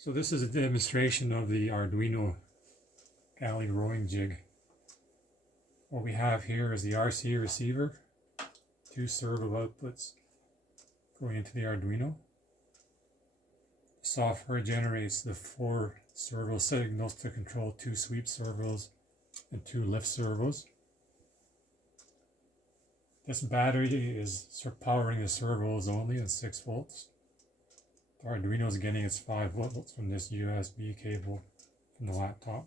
So this is a demonstration of the Arduino Galley rowing jig. What we have here is the RC receiver, two servo outputs going into the Arduino. The software generates the 4 servo signals to control 2 sweep servos and 2 lift servos. This battery is powering the servos only at 6 volts. The Arduino is getting its 5 volts from this USB cable from the laptop.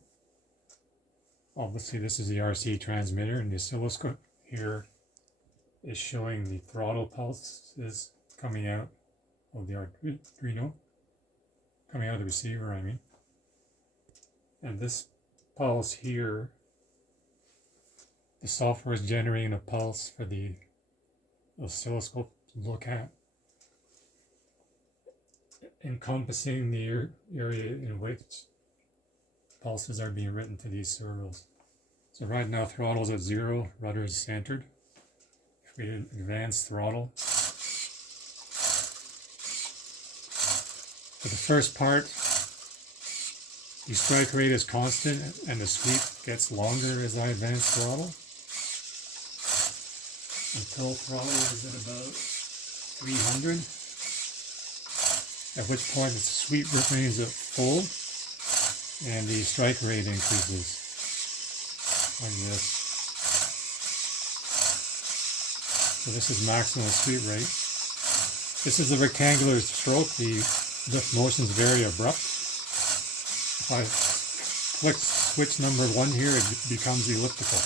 Obviously this is the RC transmitter, and the oscilloscope here is showing the throttle pulses coming out of the Arduino, coming out of the receiver I mean. And this pulse here, the software is generating a pulse for the oscilloscope to look at, encompassing the area in which pulses are being written to these servos. So right now throttle is at 0, rudder is centered. If we advance throttle, for the first part, the strike rate is constant and the sweep gets longer as I advance throttle, until throttle is at about 300, at which point the sweep remains at full and the strike rate increases like this. So this is maximum sweep rate. This is the rectangular stroke. The lift motion is very abrupt. If I click switch number 1 here, it becomes elliptical.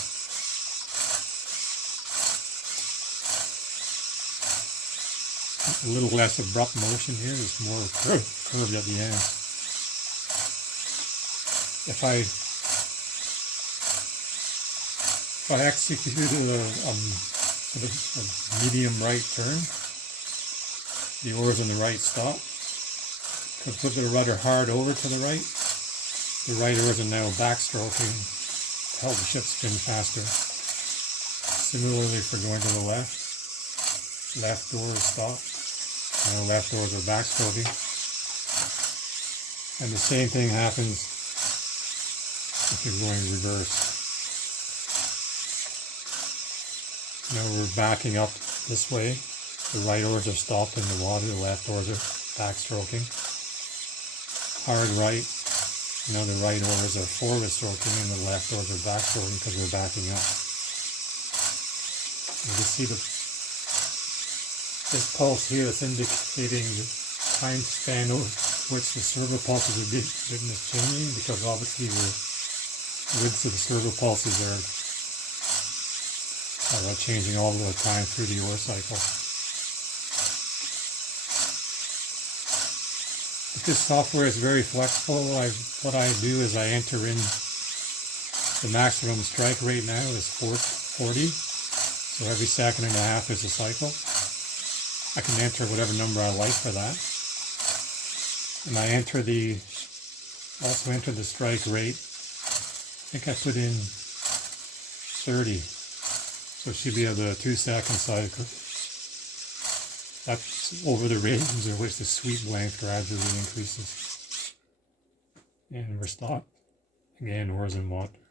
A little less abrupt motion here, it's more curved at the end. If I executed a medium right turn, the oars on the right stop. Could put the rudder hard over to the right oars are now backstroking to help the ship spin faster. Similarly for going to the left oars stop. Now left oars are backstroking. And the same thing happens if you're going reverse. Now we're backing up this way. The right oars are stopped in the water, the left oars are backstroking. Hard right. Now the right oars are forward stroking and the left oars are backstroking because we're backing up. You can see this pulse here is indicating the time span over which the servo pulses are being written is changing, because obviously the widths of the servo pulses are changing all the time through the oar cycle. This software is very flexible. What I do is I enter in the maximum strike rate now is 440. So every second and a half is a cycle. I can enter whatever number I like for that. And I also enter the strike rate. I think I put in 30. So it should be at the 2-second cycle. That's over the range in which the sweep length gradually increases. And we're stopped. Again, oars and water.